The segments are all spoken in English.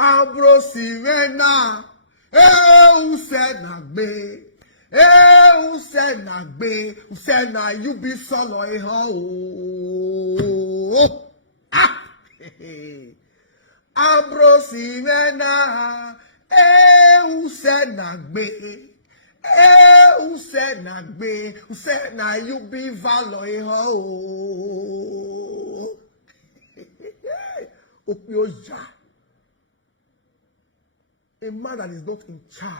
Ambrosivena, Usenagbe, Usenagbe, Usena, you be solo in Ambrosivena, Usenagbe, Usena, you be valor in Opioja. A man that is not in charge.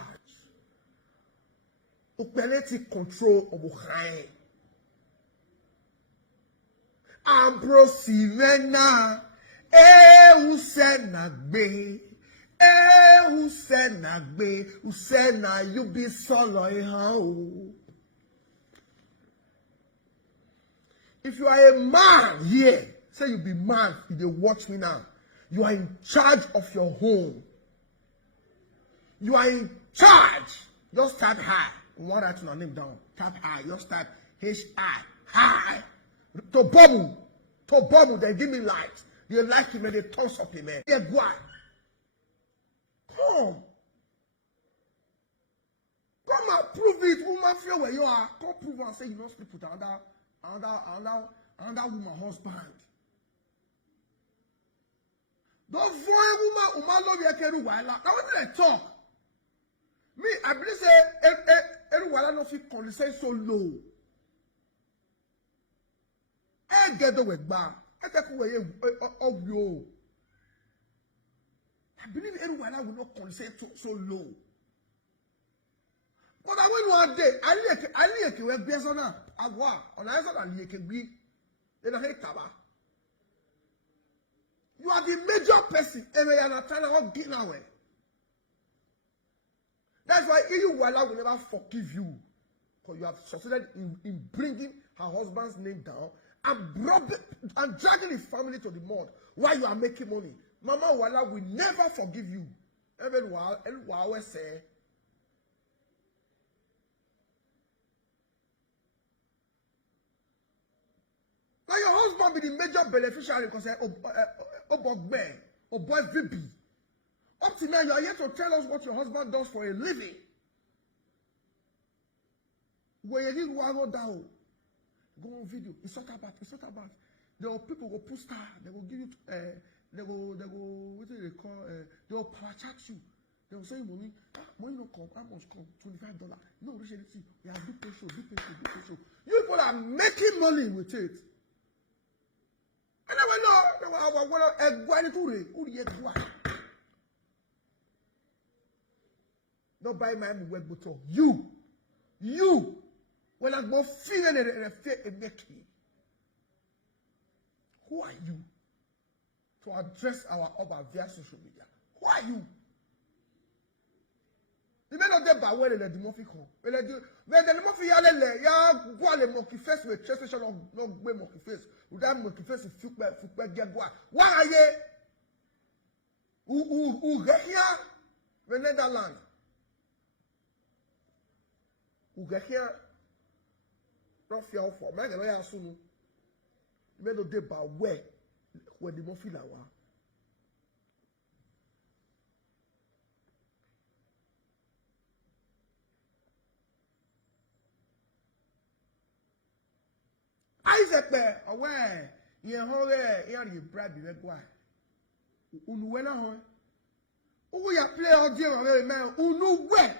Operating control of Ohio. Ambrosivena, Usenagbe, Usena, you be solo in. If you are a man here, say you be man, if they watch me now, you are in charge of your home. You are in charge. Just start high. One write your name down. Tap high. Just start H-I. High. To bubble. They give me light. They like him and they toss up him. They go. Come and prove it. Woman, feel where you are. Come prove and say you don't sleep with another woman husband. Don't vote woman love you can while. Now when they talk. Me, I believe say everyone no fit consent so low. I get the work back. I take away of you. I believe everyone will not consent so low. But I will one day. I like you. We're based on that. Agua. On the answer that you can be. Then I hate taba. You are the major person. And we are not trying to get away. That's why Iyuwala will never forgive you. Because you have succeeded in bringing her husband's name down and dragging his family to the mud while you are making money. Mama Wala will never forgive you. Everyone say. Now your husband be the major beneficiary because boy VP. Up to now, you are yet to tell us what your husband does for a living. Where you didn't want to go down, go on video. It's not about. There are people who will put star. They will give you. They will. What do they call? They will power chat you. They will say money. Money no come. I must come. $25. No, we have big pay show. You people are making money with it. And I will know. Don't buy my web bottle. You. When I go feeling it make me. Who are you to address our Oba via social media? Who are you? You may not get by where the Demofi come. When the Demofi ya go le monkey face with train station no go monkey face. With that monkey face football get go. Why are you? Who get here? The Netherlands. Who get here? Not fear for. Man, the way soon. You may not get by where the Demofi la wa. Isaac there, aware, ye hole, here you brad the red wine. Unuena hon. Who ya play all day away, man? Unu where?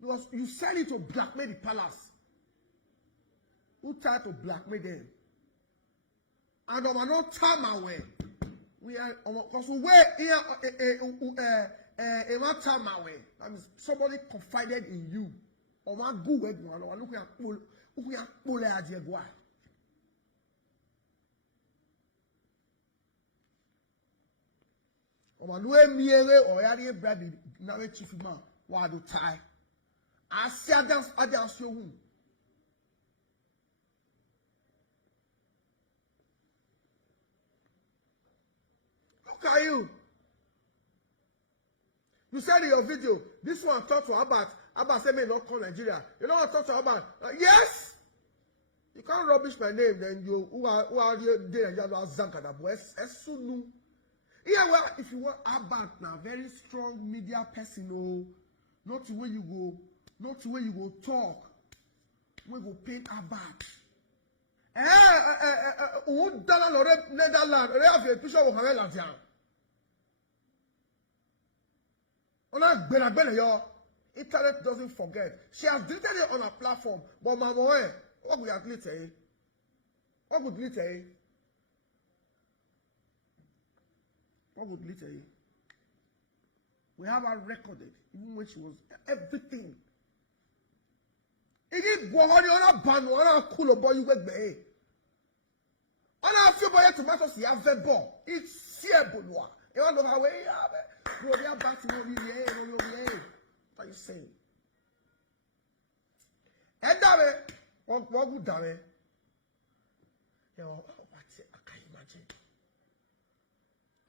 Because you sell it to blackmail the palace. Who tried to blackmail them? And I'm not time away. We are because we here one time away. That means somebody confided in you. Or one good word, or look at we are pulling at your guy. Or one way mere or area brady now a chief man. Why do tie? I see a dance your home. Look at you. You said in your video, this one talked to about say me not call Nigeria. You know what I talked about? Yes. You can't rubbish my name, then you who are there and you are Zankada boy. Esunu. Yeah, well, if you want Abba now, very strong media person, oh, not where you go, not where you go talk, we go paint Abba. Dollar lore Netherlands, they have a picture of Harela Tian. Ona gbena yo. Internet doesn't forget. She has deleted it on her platform, but my boy, what would you delete it? What would delete it? What would delete it? We have her recorded, even when she was everything. Igi bohori ona banu ona kulo boy you gbegbe. Ona fi boy tomato si ave bo. It's siebulwa. E wa lo ha we ya be. Bro, we are back to no be what are you saying? Edawe, what good dawe? Yo, I can't imagine.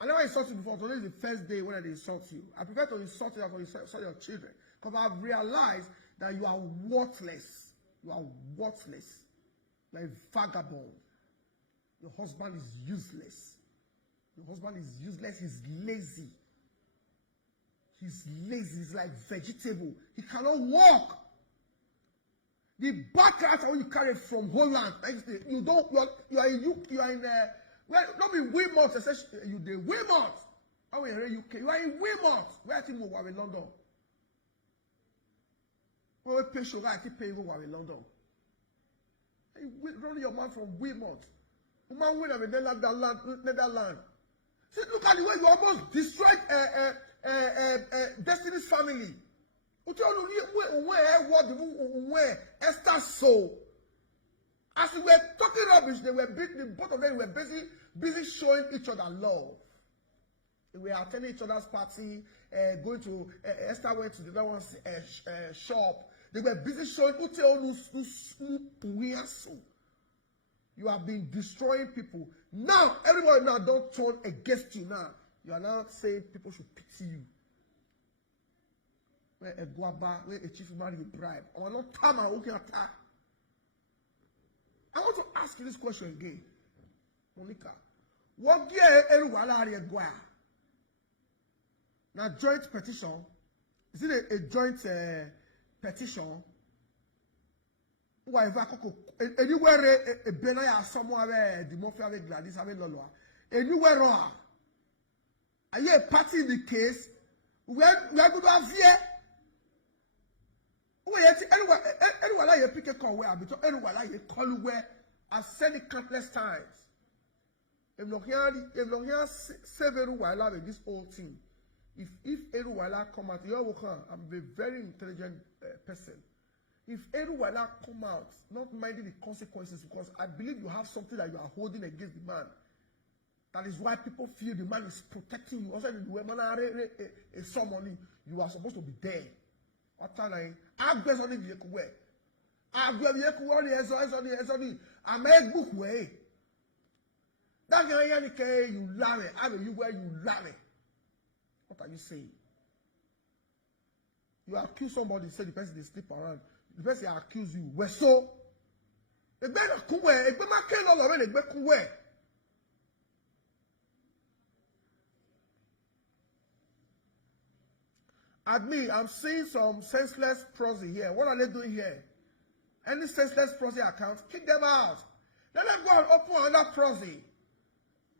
I never insult you before. Today is the first day when I insult you. I prefer to insult you than to insult your children. Because I've realized that you are worthless. You are worthless. You are a vagabond. Your husband is useless. Your husband is useless. He's lazy. He's lazy. He's like vegetable. He cannot walk. The back character when you carry it from Holland, you don't. You are in. Well, not in Weymouth. You the Weymouth. How are you in UK? You are in Weymouth. Where I think we are in London. Where we pay sugar, I keep paying we are in London. You run your man from Weymouth. Man win in Netherlands. See, look at the way you almost destroyed Destiny's family. Where Esther soul. As we were talking rubbish, they were both of them were busy showing each other love. They were attending each other's party, going to Esther went to the other one's shop. They were busy showing you have been destroying people. Now, everybody now don't turn against you now. You are now saying people should pity you. Where a guaba, where a chief man you bribe. Or not time and working attack. I want to ask you this question again. Monica. What gear everyone are you going? Now, joint petition. Is it a joint petition? Anywhere a benaya somewhere the mafia with Gladys have Loloa. Anywhere wrong. Are you a party in the case? We are going to have here. Anyone like you pick a call where anyone like you call where I've said it countless times. If not here save everyone with this whole thing. If everyone come out, you will I'm a very intelligent person. If everyone come out, not minding the consequences, because I believe you have something that you are holding against the man. That is why people feel the man is protecting you. Also, the woman a someone you are supposed to be there. What time? I'm based on the vehicle way. I'm going to be I make book way. That guy you love it. I mean, you where you love it. What are you saying? You accuse somebody, say the person they sleep around. The person accuse you. We're so. A better cool way. A better can't already. A better cool way. Admit, I'm seeing some senseless prosy here. What are they doing here? Any senseless prosy accounts, kick them out. Let them go and open another prosy.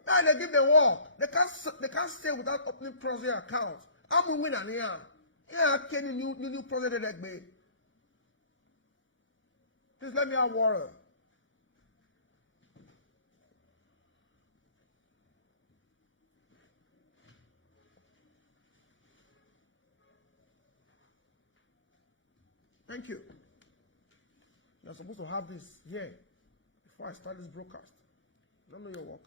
Now they give them work. They can't stay without opening prosy accounts. I'm a winner here. Yeah, can you new prosy that me? Please let me have water. Thank you. You're supposed to have this here before I start this broadcast. Don't know your work.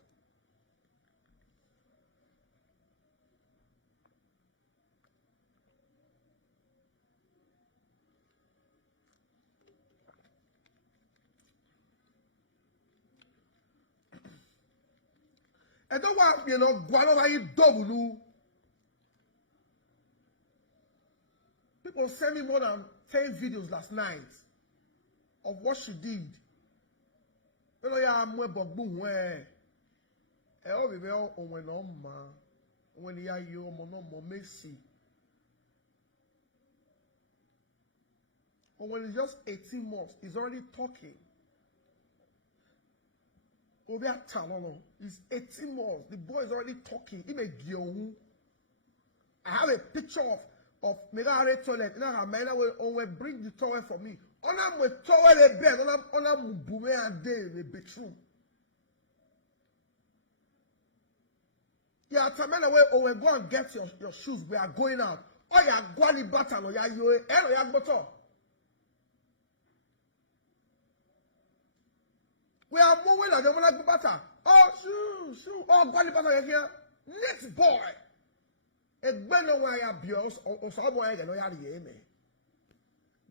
I don't want, Guano double. People sent me more than 10 videos last night of what she did. You know, yeah, I'm where. I always on when on ma. When you are your mono Messi. But when he's just 18 months, he's already talking. He's 18 months. The boy is already talking. I have a picture of Megare toilet. Now, will bring the towel for me. On with towel a bed. On bume and day the bedroom. Yeah, Tamana will go and get your shoes. We are going out. Oh, yeah, Guali Batan or ya Boto. We are moving like the one Batan. Oh, shoe. Oh, Guali Batan here. Next boy. Egbe no wa ya bios o so boy ge no ya re me.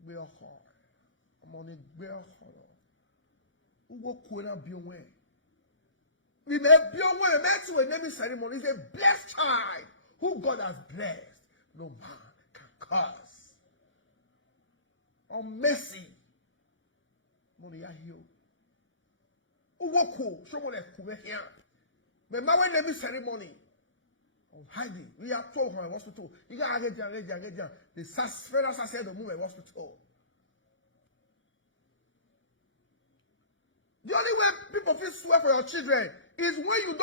Gbe oho. Omo ni gbe oho. Ugo ku na bi onwe. We may be away, to a naming ceremony is a blessed child who God has blessed. No man can curse. Or mercy. Money are here. Uwoku, someone else come here. But my naming ceremony. On hiding. We are told her hospital. You got to get the federal said the movement hospital. The only way people feel swear for your children is when you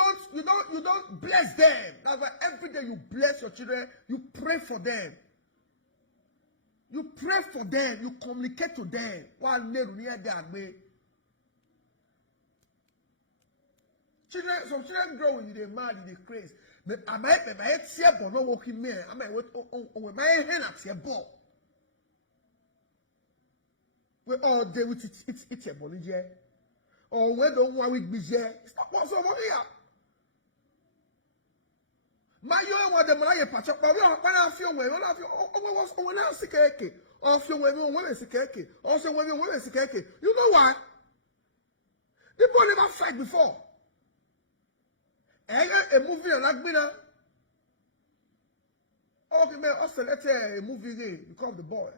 don't bless them. That's why every day you bless your children, you pray for them. You pray for them, you communicate to them. Some children grow when they mad, they crazy. But I might see a ball, no walking man. I might on my hand at your ball. We all day with it's a ball, yeah. Or when don't want with me here, it's not what's over here. My young one, the Malaya patch up, but we don't feel when I feel, oh, when I see cake, or feel when we want to see cake, also when we want to see cake. You know why? People never fight before. And a movie like me now. Okay, man, also let's say a movie game, become the boy.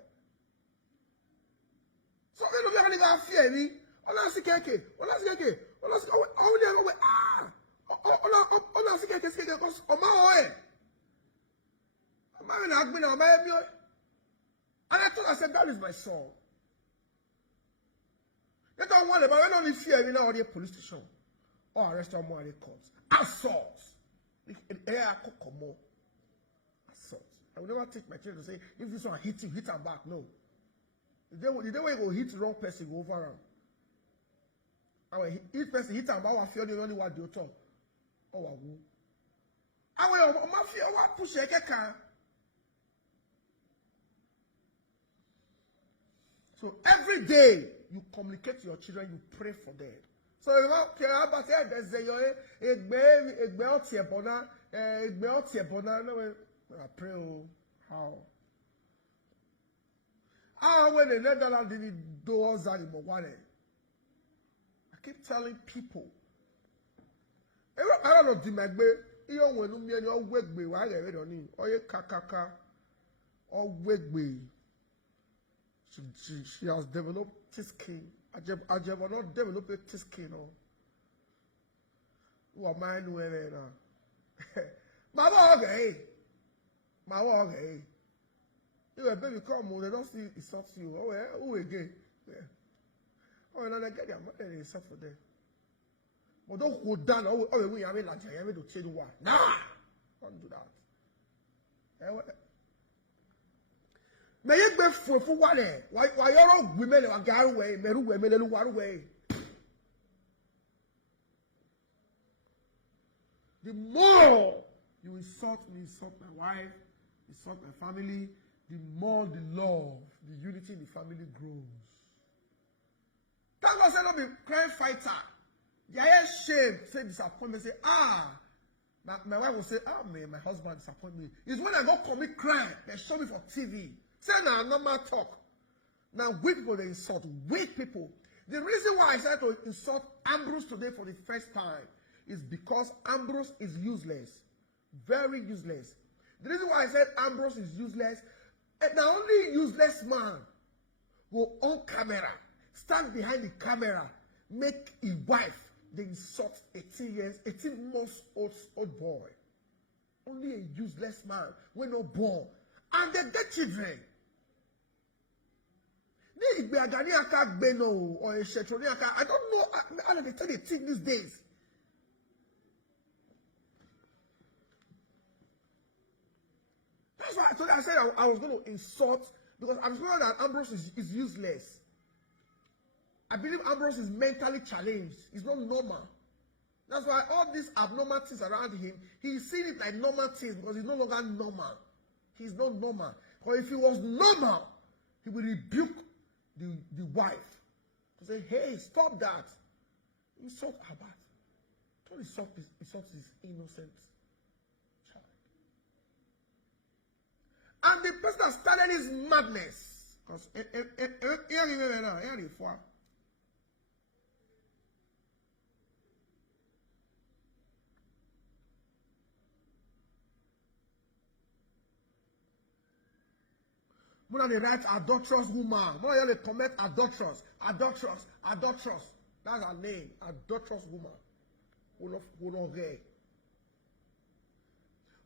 So we don't have any fear, me. On si keke, on si keke, on si keke, because on my way. I'm not going to marry me. And I told her, I said, that is my son. They don't want it, but I don't need fear in all the police station or arrest them when they comes. Assault. Assault. I will never take my children to say, if this one hit you, hit them back. No. The day when you go hit the wrong person, go over around. Each person hit about our fear, the only one do talk. Oh, I will mafia what push a car. So every day you communicate to your children, you pray for them. So you don't care about it. There's a I pray how. When the Netherlands did doors anymore. I keep telling people. I don't know the magbe. You when you mean your wegbe, why they read on it? Or ye kakaka or wegbe. She has developed this skin. I have not developed this skin. Who am I doing now? My okay. You a baby come, they don't see it's up to you. Oh, who again? Oh, and I get their money, it's up for them. But don't go down. Oh, we have like I have to tell you why. Nah, don't do that. May you be for what? Why you're all women are going away, Meru women and one way. The more you insult me, insult my wife, insult my family, the more the love, the unity in the family grows. Thank God, say not be crime fighter. They are ashamed, say disappointment, say, my wife will say, man, my husband disappointed me. It's when I go commit crime, they show me for TV. Say now, normal talk. Now, weak people, they insult weak people. The reason why I said to insult Ambrose today for the first time is because Ambrose is useless. Very useless. The reason why I said Ambrose is useless, the only useless man go on camera, stand behind the camera, make his wife, they insult 18 months old boy. only a useless man when not born. And they get children. I don't know how they tell the thing these days. That's why I said I was going to insult, because I'm sure that Ambrose is useless. I believe Ambrose is mentally challenged. He's not normal. That's why all these abnormal things around him, he's seeing it like normal things because he's no longer normal. He's not normal. Because if he was normal, he would rebuke the wife to say, hey, stop that. Insult Abad. Don't insult his innocent child. And the person that started his madness, because more than the right adulterous woman. More than they commit adulterous. That's her name. Adulterous woman. Who don't get.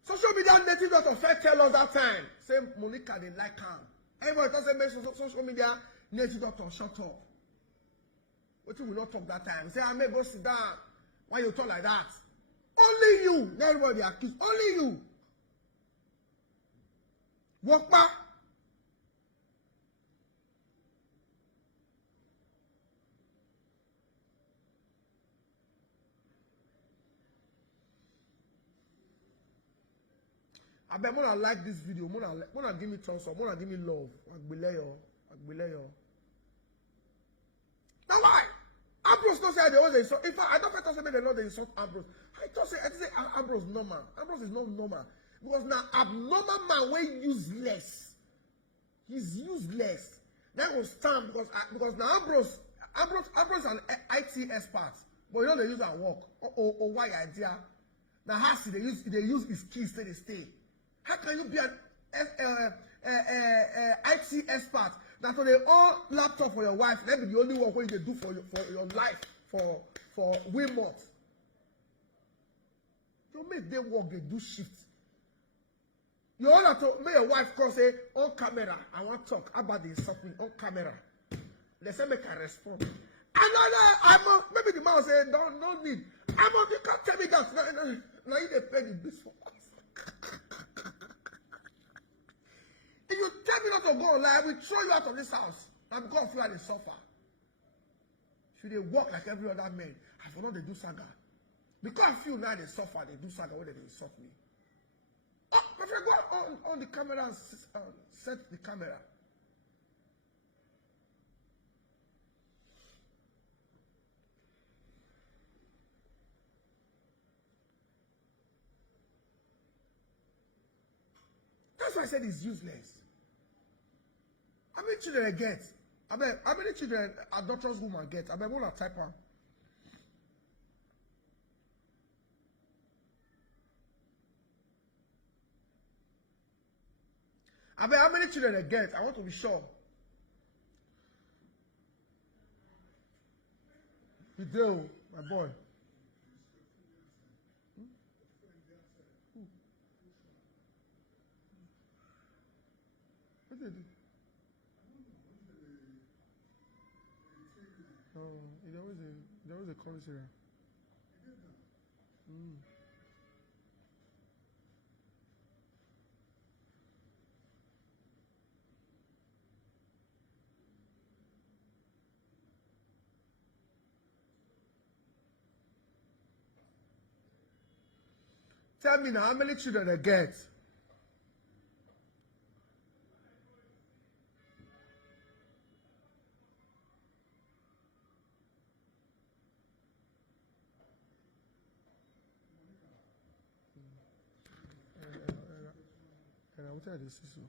Social media native doctor first tell us that time. Say Monica they like her. Everybody doesn't make social media native doctor shut up. What you will not talk that time? Say I may go sit down. Why you talk like that? Only you. Everybody accused. Only you. Walk back. I bet more like this video. More give me thumbs up. More give me love. Agbeleyo. Now why? Ambrose not say they always insult. In fact, I don't first say they know they insult Ambrose. I say Ambrose normal. Ambrose is not normal because now abnormal man way useless. He's useless. That will stand because now Ambrose is an IT expert, but you know they use at work. Or why idea? Now how they use his keys to stay. How can you be an IT expert that for the all laptop for your wife, that be the only one what you do for your life for way more? Don't make them work, they do shift. You all have to make your wife call say on camera, I want to talk about the something on camera. They say make I respond. Another maybe the man will say don't need. You can't tell me that now you pay the bills for us. If you tell me not to go online, I will throw you out of this house. I'm going to fly the suffer. Should they walk like every other man? I forgot they do saga. Because I feel now they suffer, they do saga when they insult me. Oh, if you go on the camera and set the camera. That's why I said it's useless. How many children I get? How many children adulterous woman get? I want to type on. How many children I get? I want to be sure. You do, my boy. What did you do? There was a concert. Tell me now, how many children I get? And I will tell this so.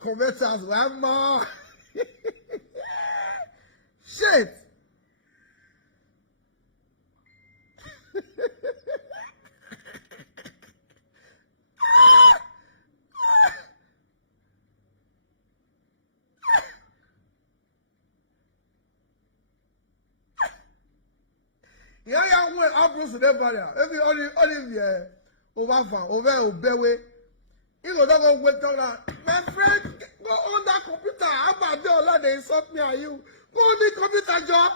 Converters, one more. Shit. Yeah, yeah, when Ambrose the barrier. Every only over obewe. You go don't wait on that. My friend, go on that computer. How about all they insult me are you? Go on the computer job.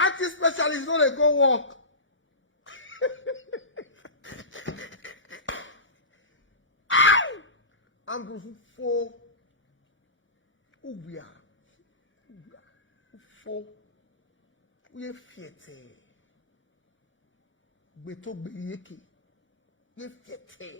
IT specialist don't they go work. Ambrose for Ubia. For we fiete. Beto beyeke. We fiete.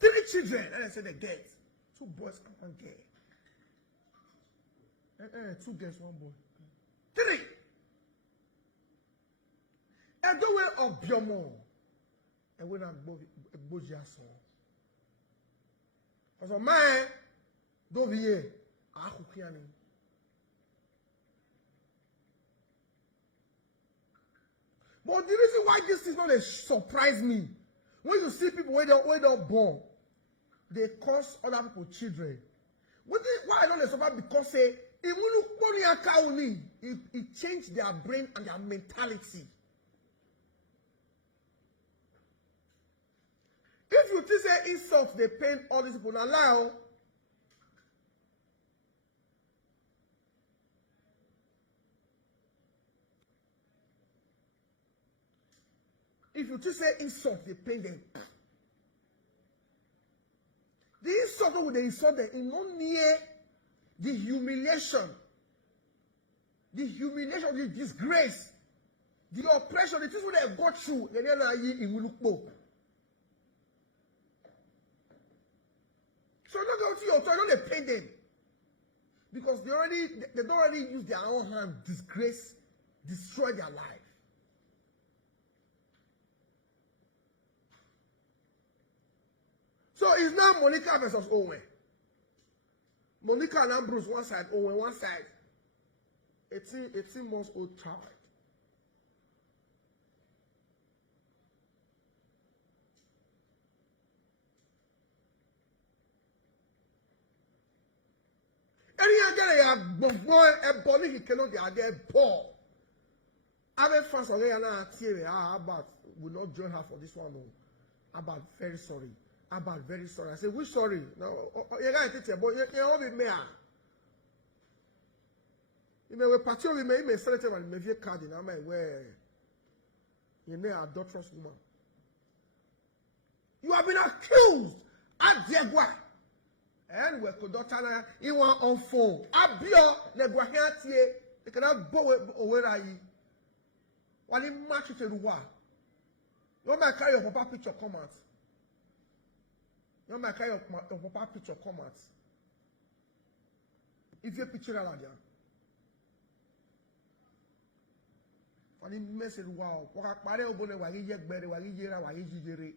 Three children, and I said they get 2 boys and 1 girl. And 2 girls, 1 boy. 3. And the way of Biomo. And when I'm Bojason. Because of my Dovier, I could hear me. But the reason why this is not a surprise me, when you see people where they're born, they cause other people children. Why I don't suffer? Because it changed their brain and their mentality. If you think say insult, they pain all these people allow. If you think say insult, they pain them. The insult with the insult them in not near the humiliation, the disgrace, the oppression, the things they got through. They never in look. So not go to your turn, don't they pay them. Because they don't already use their own hand, disgrace, destroy their life. So it's now Monica versus Owen. Monica and Ambrose one side, Owen one side. 18 months old child. Any again a body he cannot get there poor. Avec France about will not join her for this one. About very sorry. About very sorry. I say, which sorry? No, you can't take it, but you won't be mayor. You may party with me, you may sell it and may be card in my way. You may a adulterous woman. You have been accused at Diagua. And we're conducting in one on phone. Abio, Neguahiatie, they cannot bow away. While he match it to the wall. You might carry your papa picture come out. You might carry your papa picture come out. If you picture like that. While he mess it wow. Waka pare obone wa ye gbere wa ye yera wa ye jijere.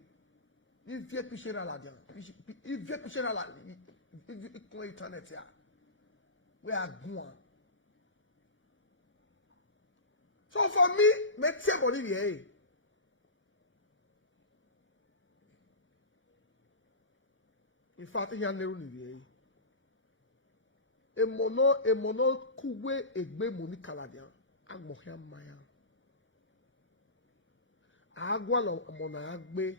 If you picture like that. If you picture like if you internet here. We are going. So for me, make somebody here. In fact, il y a un Olivier. Et mono kouwe egbe moni Canadien. Agmohiam maya. Agwa lo mona agbe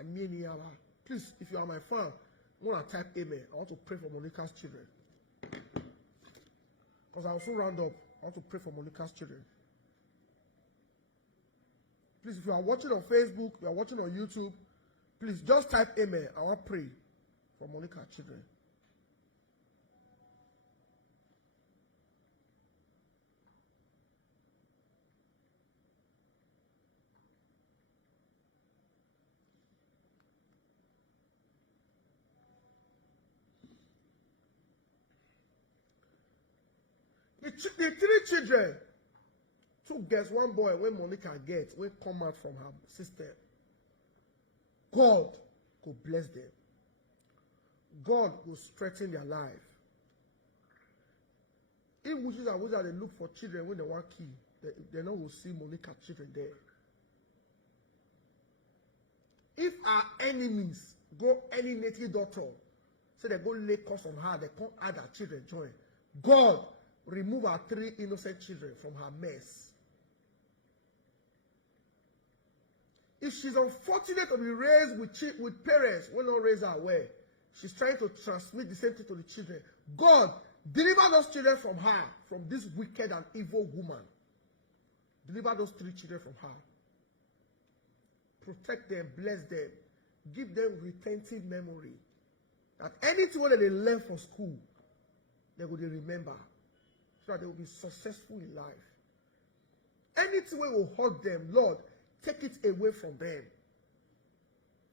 amieni yawa. Please, if you are my fan, want to type amen. I want to pray for Monica's children. Because I also round up. I want to pray for Monica's children. Please, if you are watching on Facebook, you are watching on YouTube, please just type amen. I want to pray for Monica's children. The three children, 2 girls, 1 boy, when Monica gets, will come out from her system. God will bless them. God will strengthen their life. If witches and wizards they look for children when they want kill, they know will see Monica children there. If our enemies go any native daughter, say they go lay curse on her, they can't add her children join. God remove our 3 innocent children from her mess. If she's unfortunate to be raised with parents who not raise her well, she's trying to transmit the same thing to the children. God, deliver those children from her, from this wicked and evil woman. Deliver those 3 children from her. Protect them, bless them, give them retentive memory. That anything that they learn from school, they will remember. So that they will be successful in life. Anything that will hurt them, Lord, take it away from them.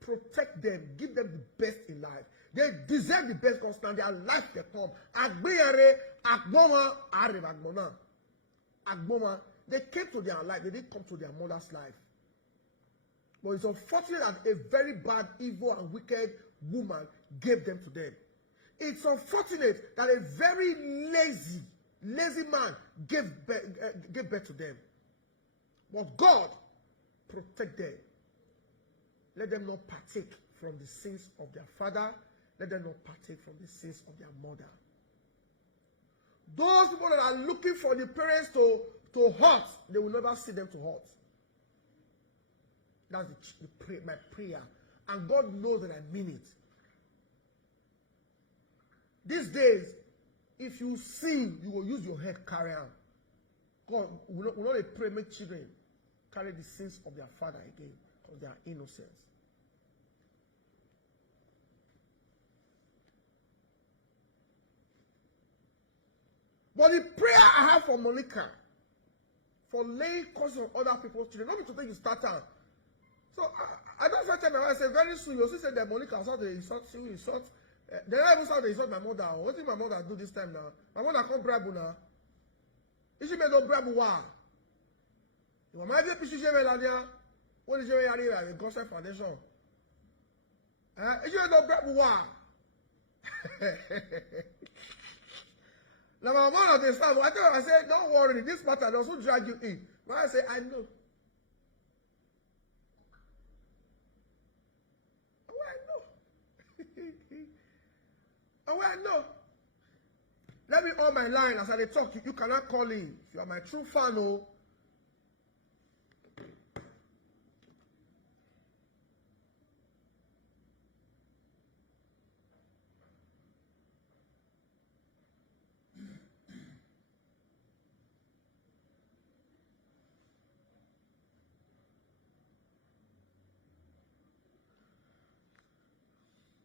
Protect them. Give them the best in life. They deserve the best because now their life they come. Agboma, they came to their life. They didn't come to their mother's life. But it's unfortunate that a very bad, evil, and wicked woman gave them to them. It's unfortunate that a very lazy man gave birth to them. But God, protect them. Let them not partake from the sins of their father. Let them not partake from the sins of their mother. Those people that are looking for the parents to hurt, they will never see them to hurt. That's my prayer. And God knows that I mean it. These days, if you sin, you will use your head carry on. God will not pray make children carry the sins of their father again because they are innocent. But the prayer I have for Monica, for laying curses on other people's children, not because you start out. So I don't tell my wife, I say very soon you'll see that Monica will start to insult. Then I even start to insult my mother. What did my mother do this time now? My mother can't bribe now. Is she made no bribe why? If my mother pisses me like that, what is your area? The Gospel Foundation. Is she made no bribe why? Now my mother understand. I tell her, I said, don't worry, this matter doesn't drag you in. But I say, I know. I know. Let me on my line as I talk. You cannot call in. If you are my true fan, oh.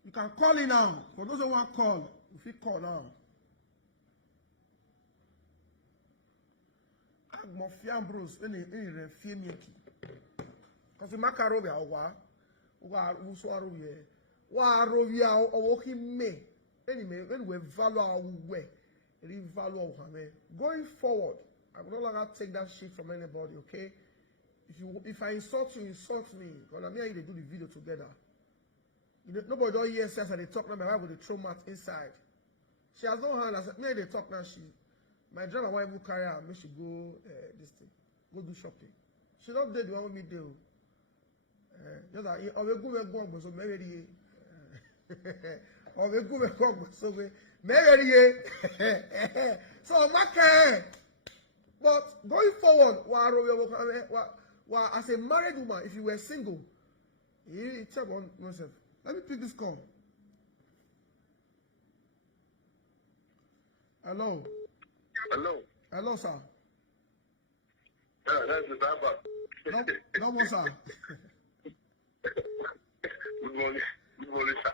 You can call in now. For those who want to call, if you call now. Agmofian bros, any refie mieki. Because the macaro be awa, wa uswaru ye, wa rovia owoki me. Anyway, when we value our way, we value our way. Going forward, I will no longer take that shit from anybody. Okay? If I insult you, insult me. Because I'm here, they do the video together. You know, nobody don't hear sense and they talk now. My wife with the throw mat inside. She has no hand. I said, me they talk now. My driver wife will carry her. Me she go this thing, go do shopping. She not did the one with me do. Just that I will go and so maybe I will go and so maybe so my but going forward, as a married woman, if you were single, you check on yourself. Let me pick this call. Hello. Hello. Hello, sir. Yeah, that's the Baba. No, no more, sir. Good morning. Good morning, sir.